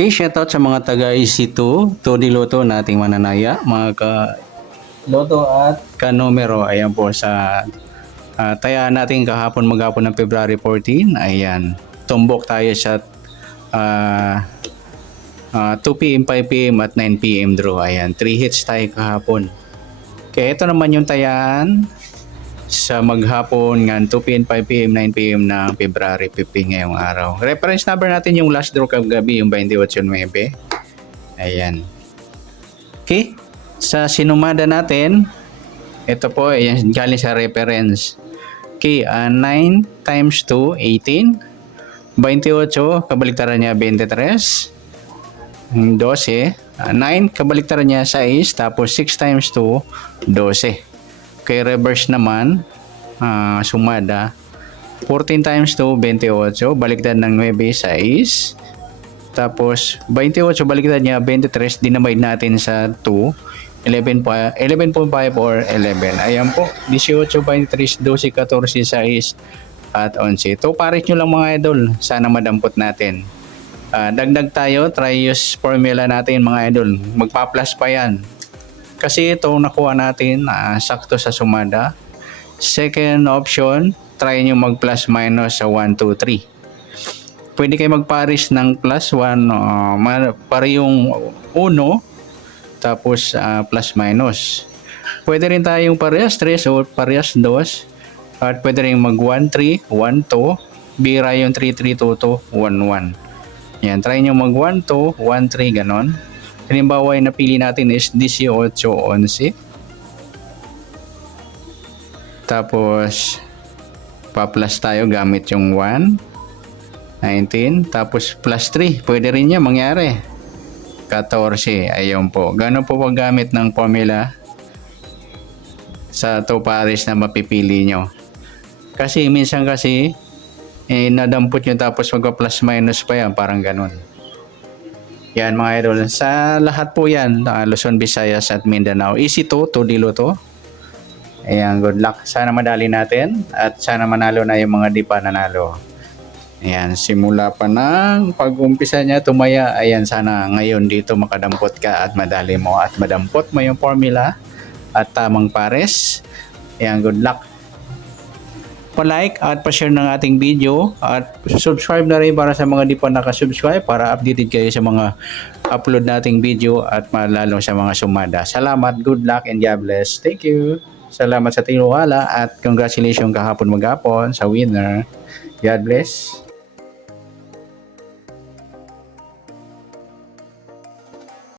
Okay, shoutout sa mga taga EC2, Todi Loto nating mananaya, mga ka-loto at ka-numero. Ayan po sa taya natin kahapon maghapon ng February 14. Ayan, tumbok tayo sa 2 p.m., 5 p.m. at 9 p.m. draw. Ayan, 3 hits tayo kahapon. Okay, ito naman yung tayaan sa maghapon ng 2 p.m., 5 p.m., 9 p.m. ng February 15 ngayong araw. Reference number natin yung last draw kagabi, yung 28.9. Ayan. Okay, sa sinumada natin, ito po, ayan, galing sa reference. Okay, 9 times 2, 18. 28, kabaliktaran niya 23. 12. 9, kabaliktaran niya 6. Tapos 6 times 2, 12. Okay, reverse naman, sumada. 14 times 2, 28. Baliktad ng 9, 6. Tapos 28, baliktad niya 23. Dinamay natin sa 2. 11.5 or 11. Ayan po, 18, 23, 12, 14, 6 at 11. Ito pares nyo lang mga idol. Sana madampot natin. Dagdag tayo, try use formula natin mga idol. Magpa-plus pa yan. Kasi ito nakuha natin sakto sa sumada. Second option, try nyo mag plus minus sa 1, 2, 3. Pwede kayo magpares ng plus 1, para yung 1, tapos plus minus. Pwede rin tayong parehas 3 o parehas 2. At pwede rin mag 1, 3, 1, 2. Bira yung 3, 3, 2, 2, 1, 1. Yan, try nyo mag 1, 2, 1, 3, ganon. Halimbawa yung napili natin is 18, 11. Tapos, pa-plus tayo gamit yung 1, 19. Tapos, plus 3. Pwede rin niya mangyari. 14. Ayun po. Gano'n po paggamit ng formula sa 2 pares na mapipili nyo. Kasi minsan kasi, nadampot nyo tapos magpa-plus minus pa yan. Parang gano'n. Yan mga idol. Sa lahat po yan, Luzon, Visayas at Mindanao. Easy to, Todi Loto. Ayan, good luck. Sana madali natin at sana manalo na yung mga di pa nanalo. Ayan, simula pa ng pag-umpisa niya tumaya. Ayan, sana ngayon dito makadampot ka at madali mo at madampot mo yung formula at tamang pares. Ayan, good luck. Pa-like at pa-share ng ating video at subscribe na rin para sa mga di pa nakasubscribe para updated kayo sa mga upload nating video at lalo sa mga sumada. Salamat, good luck and God bless. Thank you. Salamat sa tinuwala at congratulations kahapon maghapon sa winner. God bless.